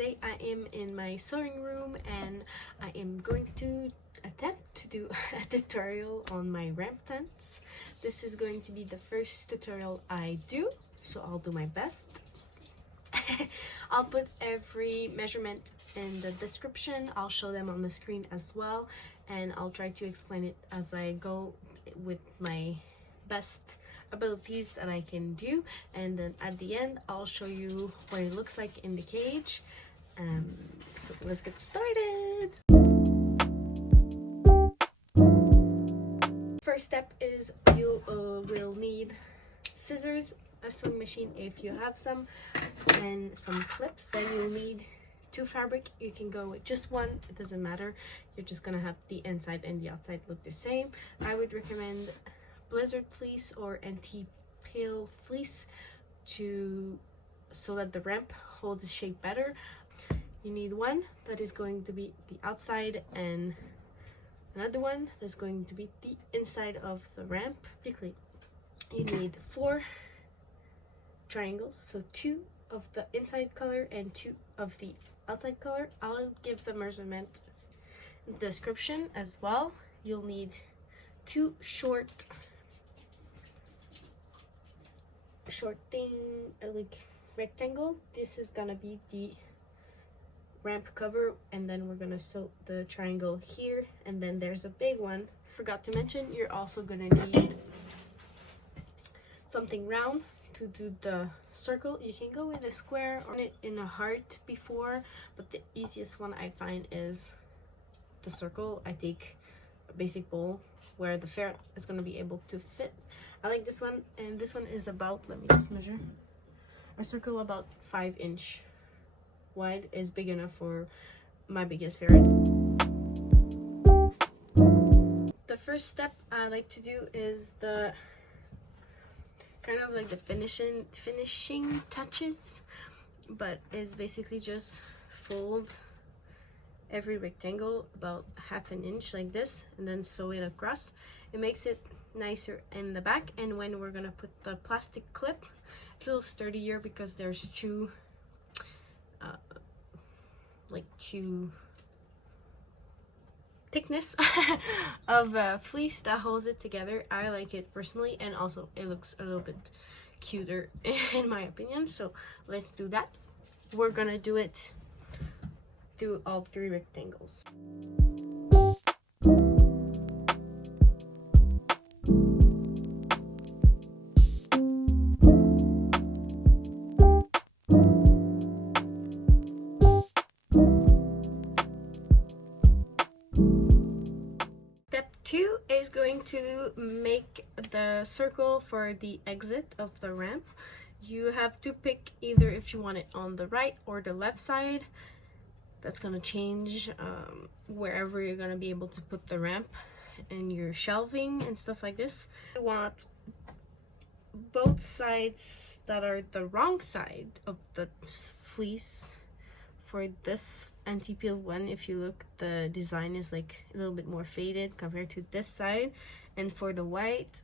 Today I am in my sewing room and I am going to attempt to do a tutorial on my ramp tents. This is going to be the first tutorial I do, so I'll do my best. I'll put every measurement in the description. I'll show them on the screen as well, and I'll try to explain it as I go with my best abilities that I can do, and then at the end I'll show you what it looks like in the cage. So let's get started. First step is you will need scissors, a sewing machine if you have some, and some clips. Then you'll need two fabric. You can go with just one, it doesn't matter. You're just gonna have the inside and the outside look the same. I would recommend Blizzard fleece or anti-peel fleece so that the ramp holds its shape better. You need one that is going to be the outside and another one that's going to be the inside of the ramp. Basically, you need 4 triangles, so 2 of the inside color and 2 of the outside color. I'll give the measurement description as well. You'll need 2 short thing, like rectangle. This is gonna be the ramp cover, and then we're gonna sew the triangle here, and then there's a big one. Forgot to mention, you're also gonna need something round to do the circle. You can go with a square or in a heart before, but the easiest one I find is the circle. I take a basic bowl where the ferret is going to be able to fit. I like this one, and this one is about, let me just measure, a circle about 5-inch wide is big enough for my biggest ferret. The first step I like to do is the kind of like the finishing touches, but it's basically just fold every rectangle about 1/2 inch like this, and then sew it across. It makes it nicer in the back, and when we're gonna put the plastic clip, it's a little sturdier because there's two thickness of fleece that holds it together. I like it personally, and also it looks a little bit cuter in my opinion. So let's do that. We're gonna do it through all 3 rectangles. Step 2 is going to make the circle for the exit of the ramp. You have to pick either if you want it on the right or the left side. That's gonna change wherever you're gonna be able to put the ramp and your shelving and stuff like this. You want both sides that are the wrong side of the fleece. For this anti-peel one, if you look, the design is like a little bit more faded compared to this side, and for the white,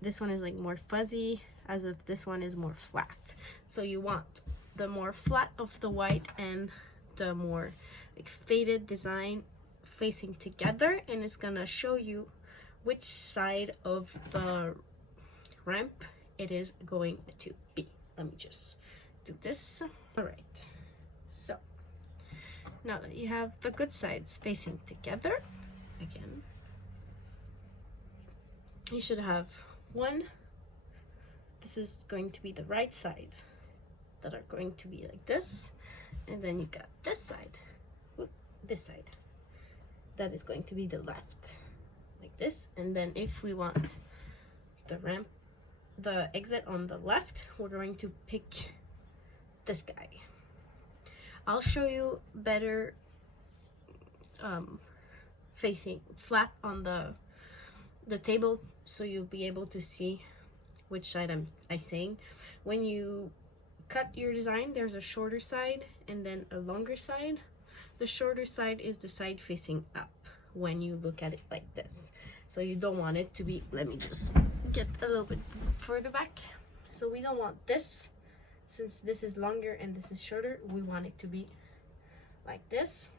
this one is like more fuzzy, as if this one is more flat. So you want the more flat of the white and the more like faded design facing together, and it's gonna show you which side of the ramp it is going to be. Let me just do this. All right, so now that you have the good sides facing together, again, you should have one. This is going to be the right side that are going to be like this, and then you got this side, that is going to be the left, like this. And then if we want the exit on the left, we're going to pick this guy. I'll show you better facing flat on the table, so you'll be able to see which side I'm saying. When you cut your design, there's a shorter side and then a longer side. The shorter side is the side facing up when you look at it like this. So you don't want it to be, let me just get a little bit further back. So we don't want this since this is longer and this is shorter, we want it to be like this.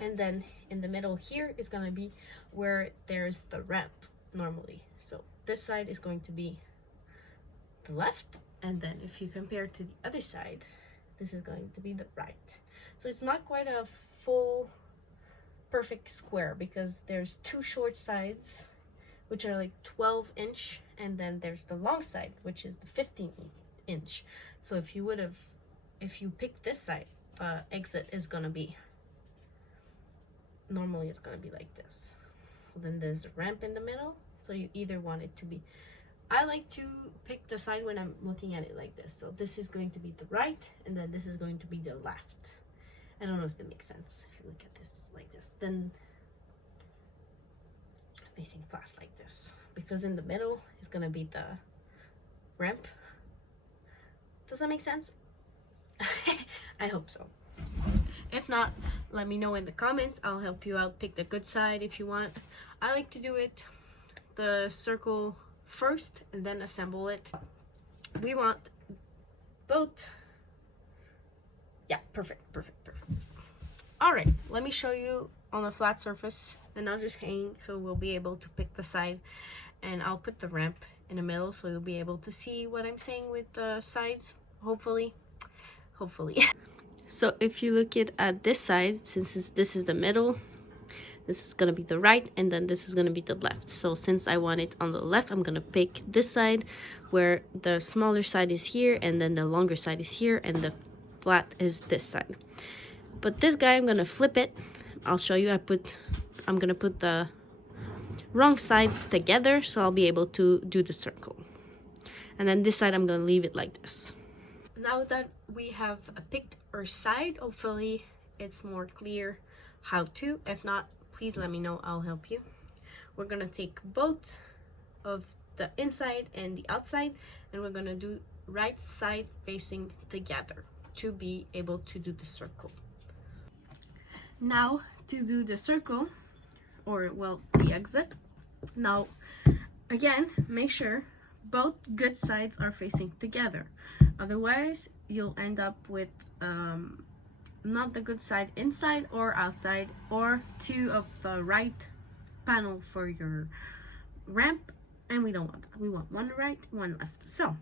And then in the middle here is going to be where there's the ramp normally. So this side is going to be the left, and then if you compare to the other side, this is going to be the right. So it's not quite a full perfect square because there's two short sides which are like 12-inch, and then there's the long side which is the 15-inch. So if you pick this side, exit is gonna be normally it's gonna be like this. Then there's a ramp in the middle, so you either want it to be, I like to pick the side when I'm looking at it like this. So this is going to be the right, and then this is going to be the left. I don't know if that makes sense. If you look at this like this, then facing flat like this, because in the middle is gonna be the ramp. Does that make sense? I hope so. If not, let me know in the comments. I'll help you out. Pick the good side if you want. I like to do it the circle first and then assemble it. We want both. Yeah, perfect. All right, let me show you on a flat surface, and I'll just hang so we'll be able to pick the side, and I'll put the ramp in the middle so you'll be able to see what I'm saying with the sides, hopefully. So if you look at this side, since this is the middle, this is gonna be the right, and then this is gonna be the left. So since I want it on the left, I'm gonna pick this side where the smaller side is here, and then the longer side is here, and the flat is this side. But this guy, I'm gonna flip it. I'll show you. I'm gonna put the wrong sides together so I'll be able to do the circle. And then this side, I'm gonna leave it like this. Now that we have picked our side, hopefully it's more clear how to. If not, please let me know, I'll help you. We're gonna take both of the inside and the outside, and we're gonna do right side facing together to be able to do the circle. Now to do the circle, or well, the exit. Now again, make sure both good sides are facing together, otherwise you'll end up with not the good side inside or outside, or two of the right panel for your ramp, and we don't want that. We want one right, one left. So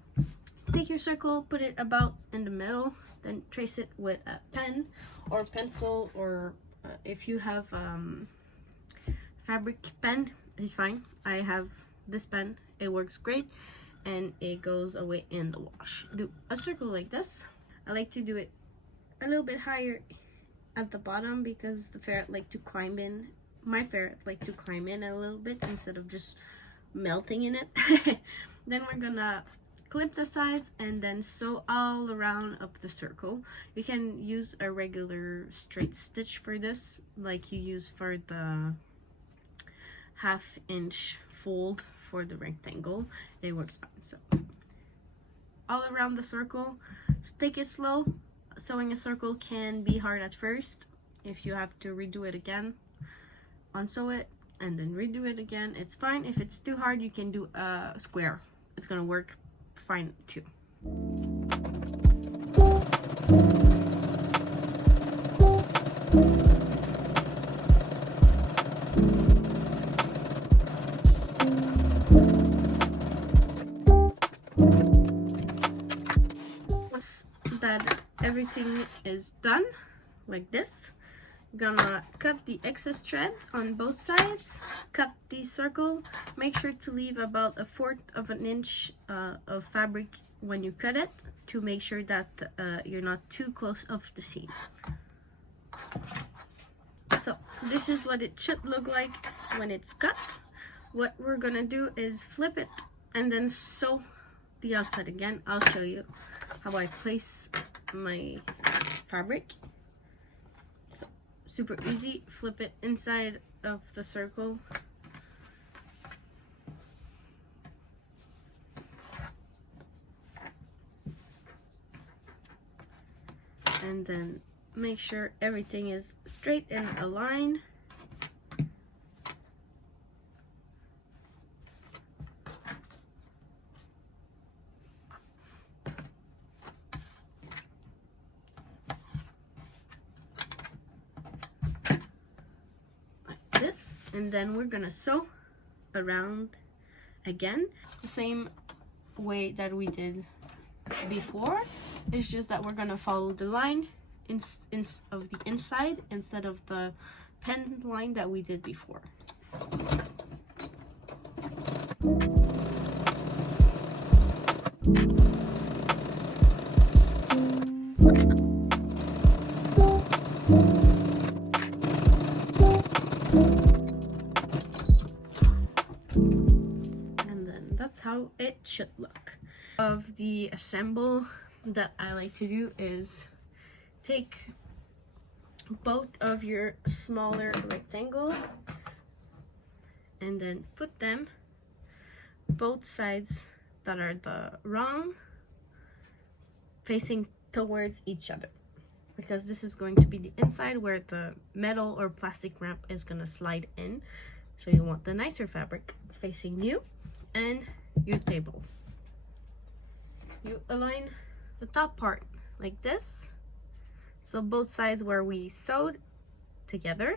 take your circle, put it about in the middle, then trace it with a pen or pencil, or if you have fabric pen is fine. I have this pen, it works great and it goes away in the wash. Do a circle like this. I like to do it a little bit higher at the bottom because the ferret like to climb in. My ferret like to climb in a little bit instead of just melting in it. Then we're gonna clip the sides and then sew all around of the circle. You can use a regular straight stitch for this, like you use for the 1/2 inch fold for the rectangle. It works fine. So all around the circle, just take it slow. Sewing a circle can be hard at first. If you have to redo it again, unsew it and then redo it again, it's fine. If it's too hard, you can do a square. It's gonna work fine too. Once that everything is done like this, gonna cut the excess thread on both sides, cut the circle, make sure to leave about 1/4 of an inch of fabric when you cut it to make sure that you're not too close of the seam. So this is what it should look like when it's cut. What we're gonna do is flip it and then sew the outside again. I'll show you how I place my fabric. So super easy. Flip it inside of the circle. And then make sure everything is straight and aligned. and then we're gonna sew around again. It's the same way that we did before. It's just that we're gonna follow the line of the inside instead of the pen line that we did before. And then that's how it should look. Of the assemble that I like to do is take both of your smaller rectangle and then put them both sides that are the wrong facing towards each other, because this is going to be the inside where the metal or plastic ramp is going to slide in. So you want the nicer fabric facing you and your table. You align the top part like this, so both sides where we sewed together.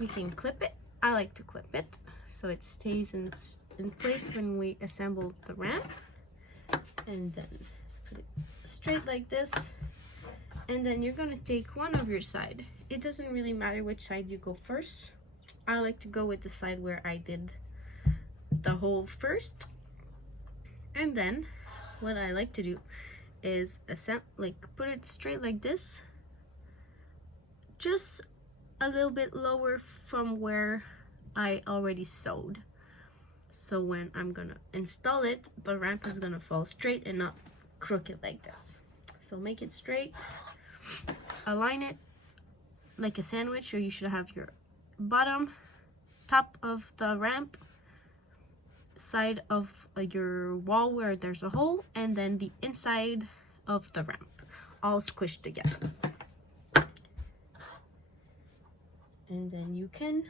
You can clip it. I like to clip it so it stays in place when we assemble the ramp, and then put it straight like this. And then you're gonna take one of your side. It doesn't really matter which side you go first. I like to go with the side where I did the hole first. And then what I like to do is put it straight like this, just a little bit lower from where I already sewed. So when I'm gonna install it, the ramp is gonna fall straight and not crooked like this. So make it straight, align it like a sandwich, or you should have your bottom, top of the ramp, side of your wall where there's a hole, and then the inside of the ramp, all squished together. And then you can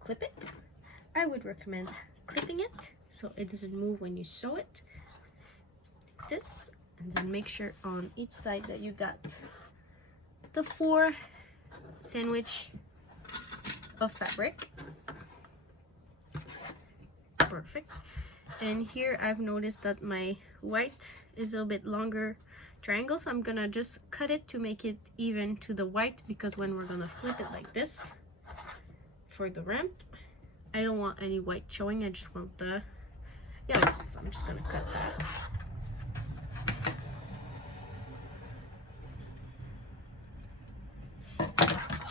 clip it. I would recommend clipping it so it doesn't move when you sew it, like this. And then make sure on each side that you got the 4 sandwich of fabric. Perfect. And here I've noticed that my white is a little bit longer triangle, so I'm gonna just cut it to make it even to the white, because when we're gonna flip it like this for the ramp, I don't want any white showing. I just want the yellow, so I'm just gonna cut that.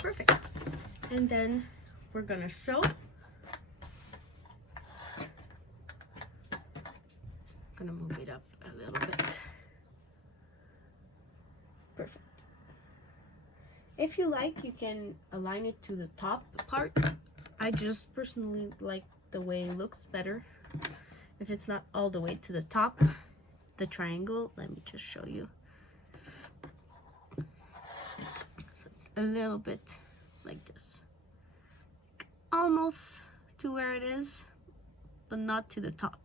Perfect. And then we're gonna sew. Gonna move it up a little bit. Perfect. If you like, you can align it to the top part. I just personally like the way it looks better. If it's not all the way to the top, the triangle, let me just show you. So it's a little bit like this. Almost to where it is, but not to the top.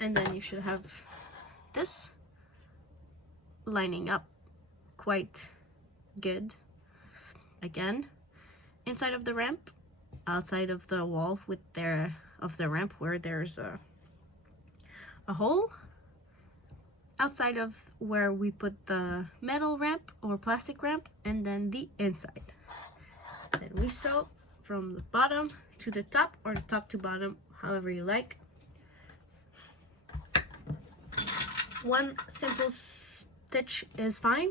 And then you should have this lining up quite good. Again, inside of the ramp, outside of the wall of the ramp where there's a hole, outside of where we put the metal ramp or plastic ramp, and then the inside. Then we sew from the bottom to the top, or the top to bottom, however you like. One simple stitch is fine.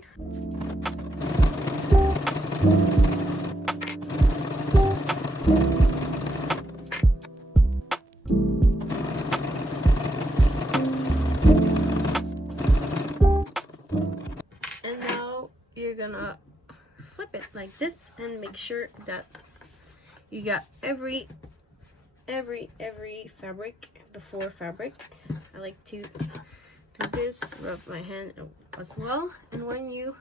And now you're gonna flip it like this and make sure that you got every fabric, the 4 fabric. I like to do this, rub my hand as well. And when you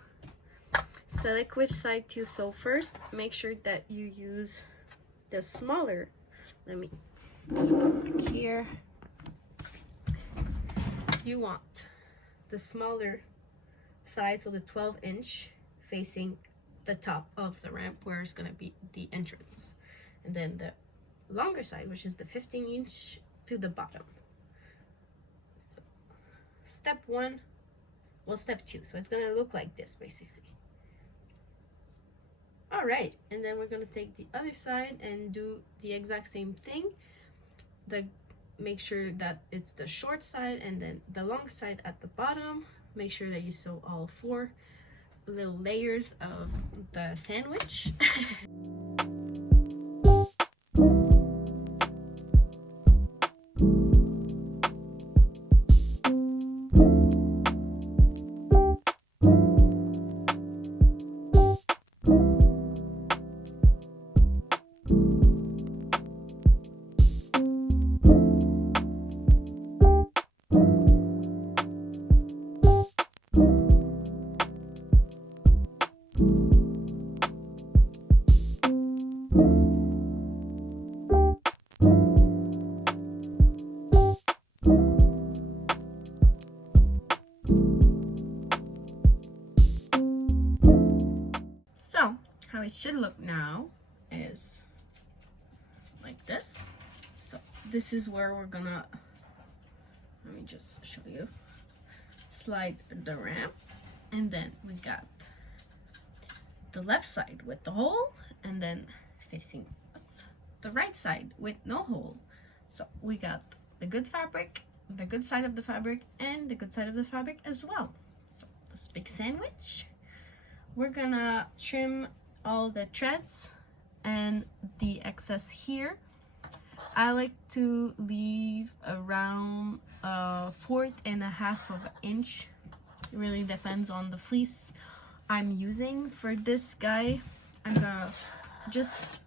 select which side to sew first, make sure that you use the smaller. Let me just go back here. You want the smaller side, so the 12-inch facing the top of the ramp where it's going to be the entrance. and then the longer side, which is the 15-inch, to the bottom. So, step 1, well, step 2, so it's gonna look like this basically. All right, and then we're gonna take the other side and do the exact same thing. Make sure that it's the short side and then the long side at the bottom. Make sure that you sew all 4 little layers of the sandwich. So, how it should look now is like this. So, this is where we're gonna, let me just show you, slide the ramp, and then we got the left side with the hole, and then facing the right side with no hole. So, we got the good fabric, the good side of the fabric, and the good side of the fabric as well. So, this big sandwich. We're gonna trim all the threads and the excess here. I like to leave around 1/4 of an inch. It really depends on the fleece I'm using. For this guy, I'm gonna just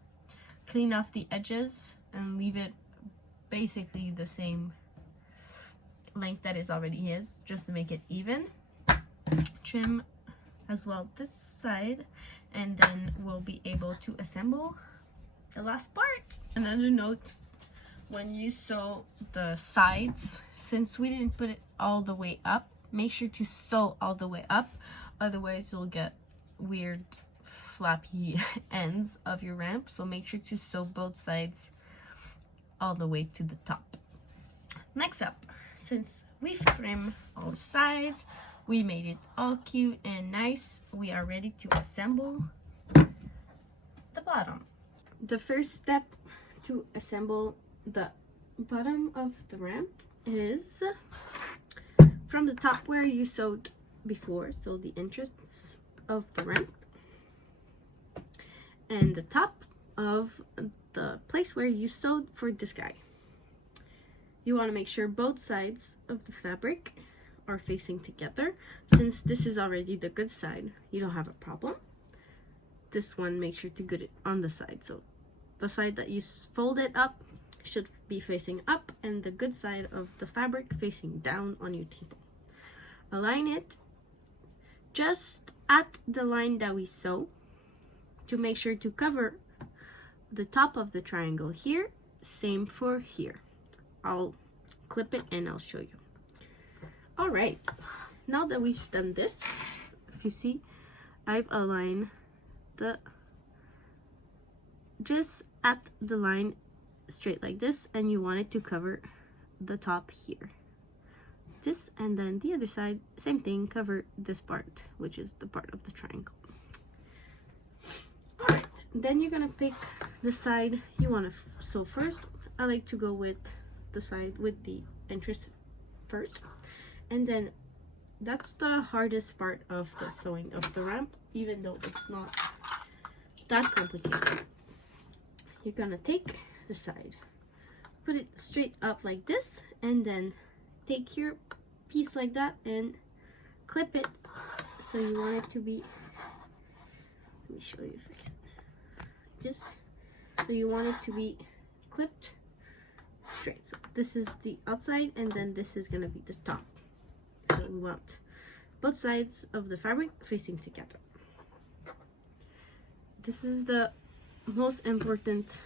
clean off the edges and leave it basically the same length that it already is, just to make it even. Trim as well this side, and then we'll be able to assemble the last part. Another note, when you sew the sides, since we didn't put it all the way up, make sure to sew all the way up, otherwise you'll get weird flappy ends of your ramp. So make sure to sew both sides all the way to the top. Next up, since we've trimmed all the sides, we made it all cute and nice, we are ready to assemble the bottom. The first step to assemble the bottom of the ramp is from the top where you sewed before, so the entrance of the ramp, and the top of the place where you sewed for this guy. You want to make sure both sides of the fabric are facing together. Since this is already the good side, you don't have a problem. This one, make sure to get it on the side, so the side that you fold it up should be facing up, and the good side of the fabric facing down on your table. Align it just at the line that we sew to make sure to cover the top of the triangle here. Same for here. I'll clip it and I'll show you. All right, now that we've done this, if you see, I've aligned just at the line straight like this, and you want it to cover the top here. This, and then the other side, same thing, cover this part, which is the part of the triangle. All right, then you're gonna pick the side you want to sew first. I like to go with the side with the entrance first. And then that's the hardest part of the sewing of the ramp, even though it's not that complicated. You're gonna take the side, put it straight up like this, and then take your piece like that and clip it. So you want it to be, let me show you if I can, like this. So you want it to be clipped straight. So this is the outside, and then this is gonna be the top. So we want both sides of the fabric facing together. This is the most important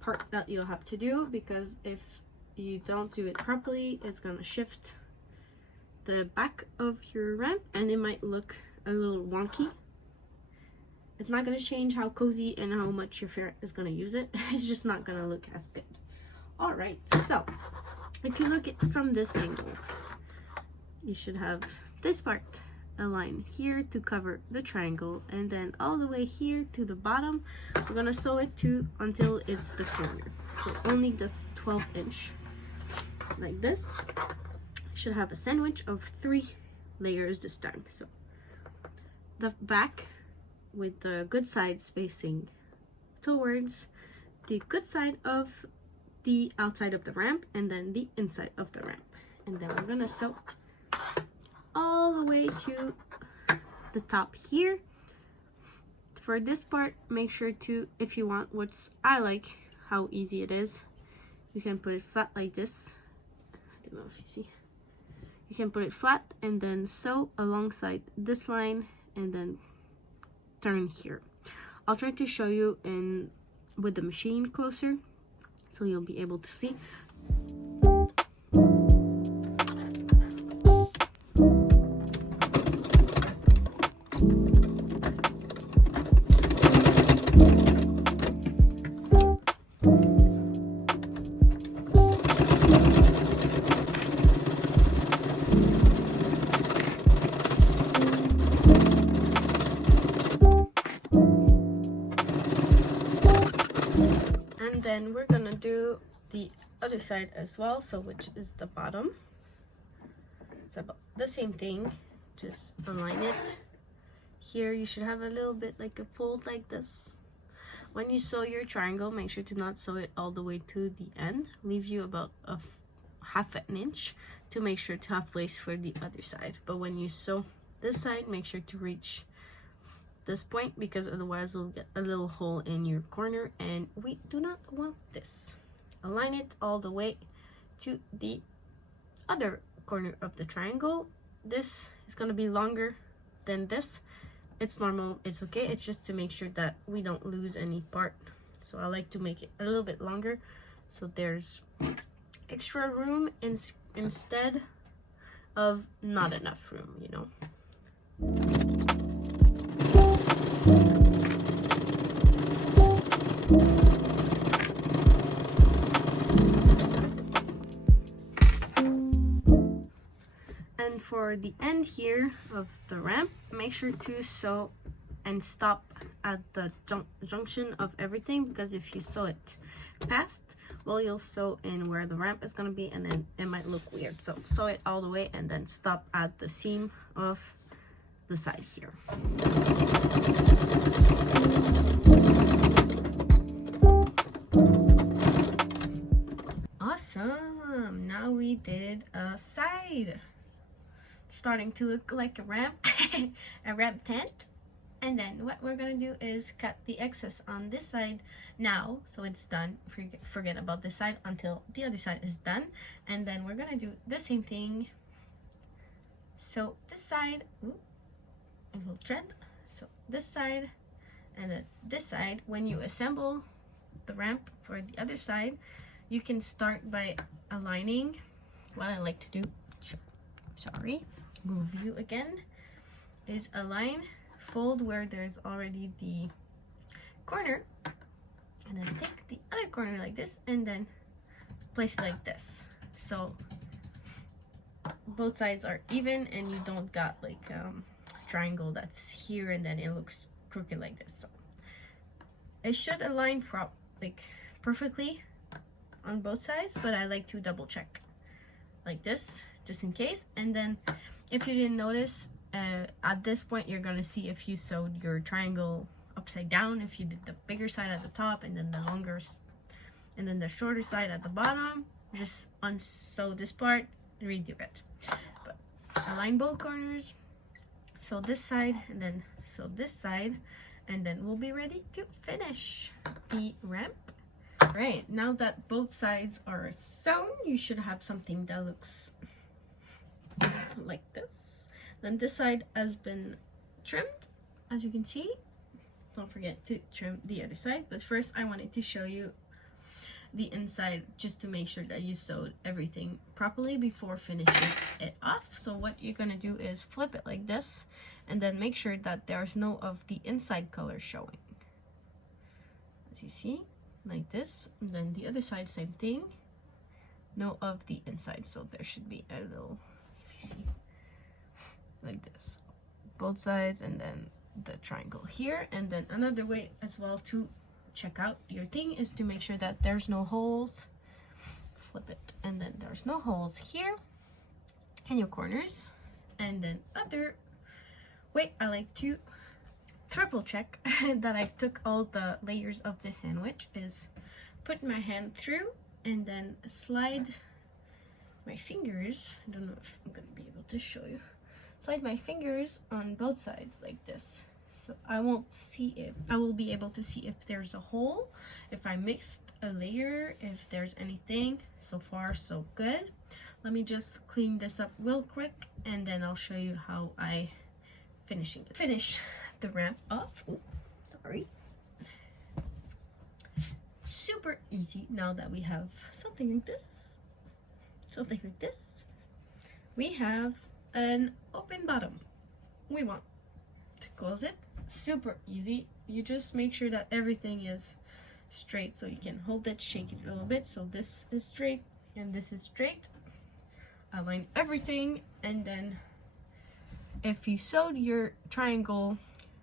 part that you'll have to do, because if you don't do it properly, it's gonna shift the back of your ramp and it might look a little wonky. It's not going to change how cozy and how much your ferret is going to use it. It's just not going to look as good. Alright, so if you look at from this angle, you should have this part a line here to cover the triangle, and then all the way here to the bottom we're gonna sew it to until it's the corner. So only just 12" like this. Should have a sandwich of 3 layers this time. So the back with the good side facing towards the good side of the outside of the ramp, and then the inside of the ramp, and then we're gonna sew all the way to the top here. For this part, make sure to, if you want, which I like how easy it is, you can put it flat like this. I don't know if you see. You can put it flat and then sew alongside this line and then turn here. I'll try to show you in with the machine closer so you'll be able to see. Then we're gonna do the other side as well, so which is the bottom. It's about the same thing, just align it. Here you should have a little bit like a fold like this. When you sew your triangle, make sure to not sew it all the way to the end. Leave you about a half an inch to make sure to have place for the other side. But when you sew this side, make sure to reach this point, because otherwise we'll get a little hole in your corner and we do not want this. Align it all the way to the other corner of the triangle. This is going to be longer than this. It's normal, it's okay, it's just to make sure that we don't lose any part. So I like to make it a little bit longer so there's extra room instead of not enough room, you know. And for the end here of the ramp, make sure to sew and stop at the junction of everything, because if you sew it past, well, you'll sew in where the ramp is going to be and then it might look weird. So sew it all the way and then stop at the seam of the side here. Awesome! Now we did a side. Starting to look like a ramp, a ramp tent. And then what we're gonna do is cut the excess on this side now, so it's done. Forget about this side until the other side is done. And then we're gonna do the same thing. So this side, ooh, a little thread. So this side and then this side. When you assemble the ramp for the other side, you can start by aligning. What I like to do, move view again, is align, fold where there's already the corner, and then take the other corner like this and then place it like this, so both sides are even and you don't got like triangle that's here and then it looks crooked like this. So it should align perfectly on both sides, but I like to double check like this just in case. And then if you didn't notice, at this point you're gonna see if you sewed your triangle upside down, if you did the bigger side at the top and then the longer and then the shorter side at the bottom, just unsew this part and redo it. But align both corners, sew this side and then sew this side, and then we'll be ready to finish the ramp. Right, now that both sides are sewn, you should have something that looks like this. Then this side has been trimmed, as you can see. Don't forget to trim the other side, but first I wanted to show you the inside just to make sure that you sewed everything properly before finishing it off. So what you're gonna do is flip it like this, and then make sure that there's no of the inside color showing, as you see, like this. And then the other side, same thing, no of the inside, so there should be a little, if you see, like this, both sides, and then the triangle here. And then another way as well to check out your thing is to make sure that there's no holes. Flip it, and then there's no holes here in your corners. And then other way, I like to triple check that I took all the layers of the sandwich is put my hand through and then slide my fingers. I don't know if I'm gonna be able to show you. Slide my fingers on both sides like this, so I will be able to see if there's a hole, if I mixed a layer, if there's anything. So far so good. Let me just clean this up real quick, and then I'll show you how I finish the ramp off. Ooh, sorry. Super easy now that we have something like this. We have an open bottom. We want to close it. Super easy. You just make sure that everything is straight, so you can hold it, shake it a little bit, so this is straight and this is straight. Align everything, and then if you sewed your triangle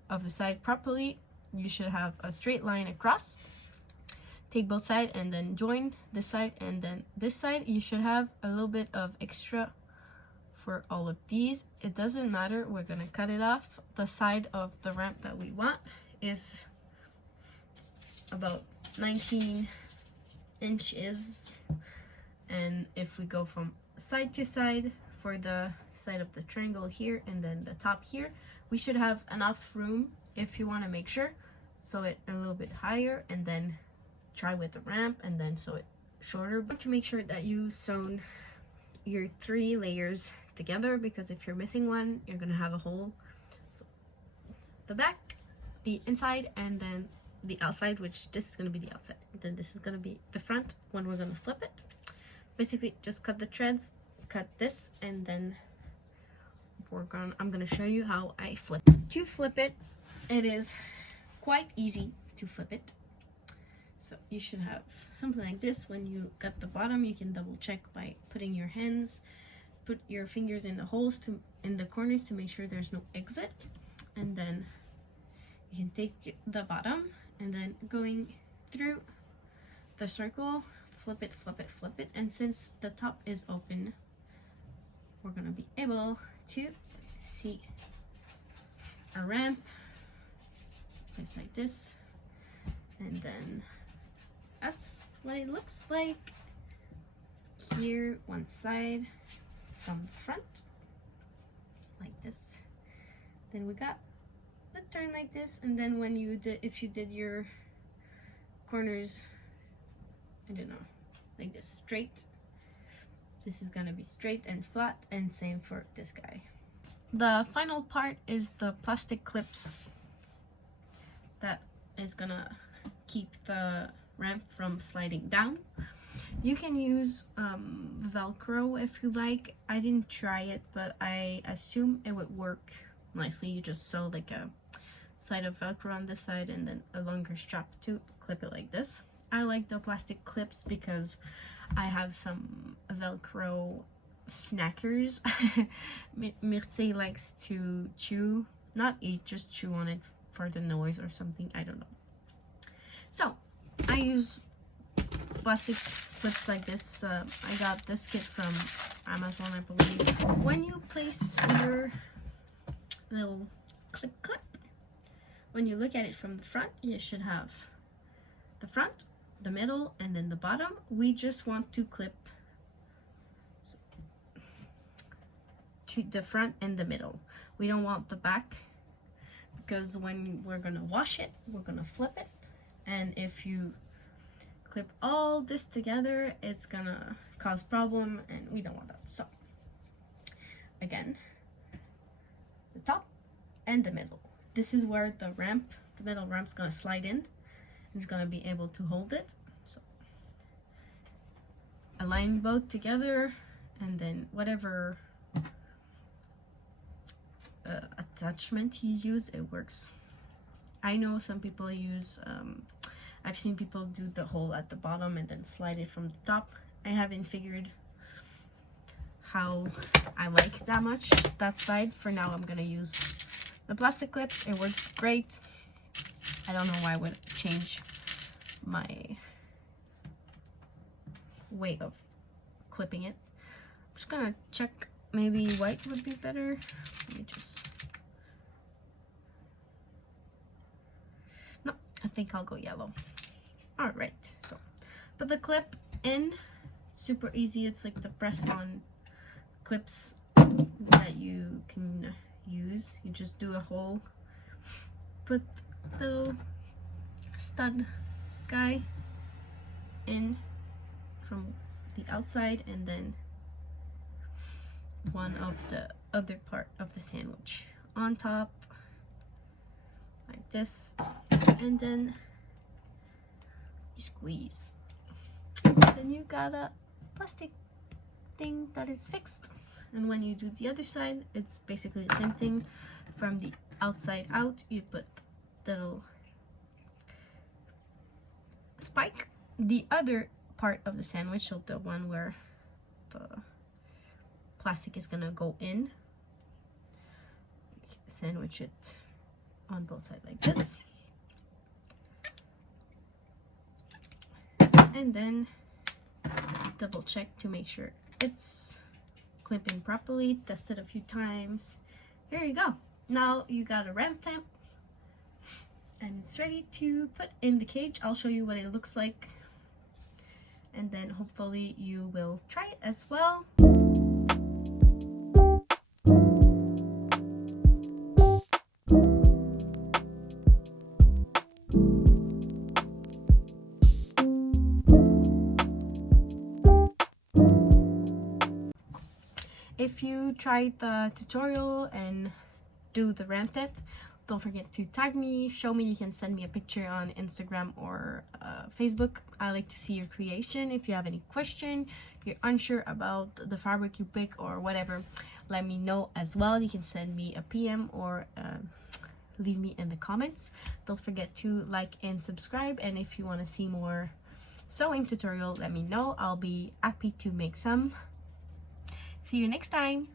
of the side properly, you should have a straight line across. Take both sides and then join this side, and then this side you should have a little bit of extra for all of these. It doesn't matter, we're gonna cut it off. The side of the ramp that we want is about 19 inches, and if we go from side to side for the side of the triangle here and then the top here, we should have enough room. If you want to make sure, sew it a little bit higher, and then try with the ramp, and then sew it shorter. But to make sure that you sew your 3 layers together, because if you're missing one, you're gonna have a hole. So the back, the inside, and then the outside, which this is gonna be the outside, and then this is gonna be the front when we're gonna flip it. Basically, just cut the threads, cut this, and then I'm gonna show you how I flip. To flip it, it is quite easy to flip it. So you should have something like this. When you cut the bottom, you can double check by putting your hands, put your fingers in the holes in the corners to make sure there's no exit, and then you can take the bottom and then going through the circle, flip it, flip it, flip it, and since the top is open, we're gonna be able to see a ramp just like this, and then that's what it looks like. Here, one side from the front, like this. Then we got the turn like this, and then when you did, if you did your corners, I don't know, like this straight, this is gonna be straight and flat, and same for this guy. The final part is the plastic clips that is gonna keep the ramp from sliding down. You can use Velcro if you like. I didn't try it, but I assume it would work nicely. You just sew like a side of Velcro on this side and then a longer strap to clip it like this. I like the plastic clips because I have some Velcro snackers. Myrtille likes to chew, not eat, just chew on it for the noise or something, I don't know. So I use plastic clips like this. I got this kit from Amazon, I believe. When you place your little clip, when you look at it from the front, you should have the front, the middle, and then the bottom. We just want to clip to the front and the middle. We don't want the back, because when we're gonna wash it, we're gonna flip it, and if you clip all this together, it's gonna cause problem, and we don't want that. So again, the top and the middle. This is where the middle ramp's gonna slide in. It's gonna be able to hold it. So align both together, and then whatever attachment you use, it works. I know some people use I've seen people do the hole at the bottom and then slide it from the top. I haven't figured how I like that side. For now, I'm gonna use the plastic clips. It works great. I don't know why I would change my way of clipping it. I'm just gonna check, maybe white would be better. Let me just, no, I think I'll go yellow. All right, so put the clip in. Super easy. It's like the press on clips that you can use. You just do a hole, put the stud guy in from the outside, and then one of the other part of the sandwich on top like this, and then you squeeze. Then you got a plastic thing that is fixed. And when you do the other side, it's basically the same thing. From the outside out, you put the little spike. The other part of the sandwich, so the one where the plastic is gonna go in, sandwich it on both sides like this, and then double check to make sure it's clipping properly. Test it a few times. Here you go. Now you got a ramp stamp and it's ready to put in the cage. I'll show you what it looks like, and then hopefully you will try it as well. If you tried the tutorial and do the ramp test, don't forget to tag me, show me. You can send me a picture on Instagram or Facebook. I like to see your creation. If you have any question, you're unsure about the fabric you pick or whatever, let me know as well. You can send me a PM or leave me in the comments. Don't forget to like and subscribe, and if you want to see more sewing tutorial, let me know. I'll be happy to make some. See you next time.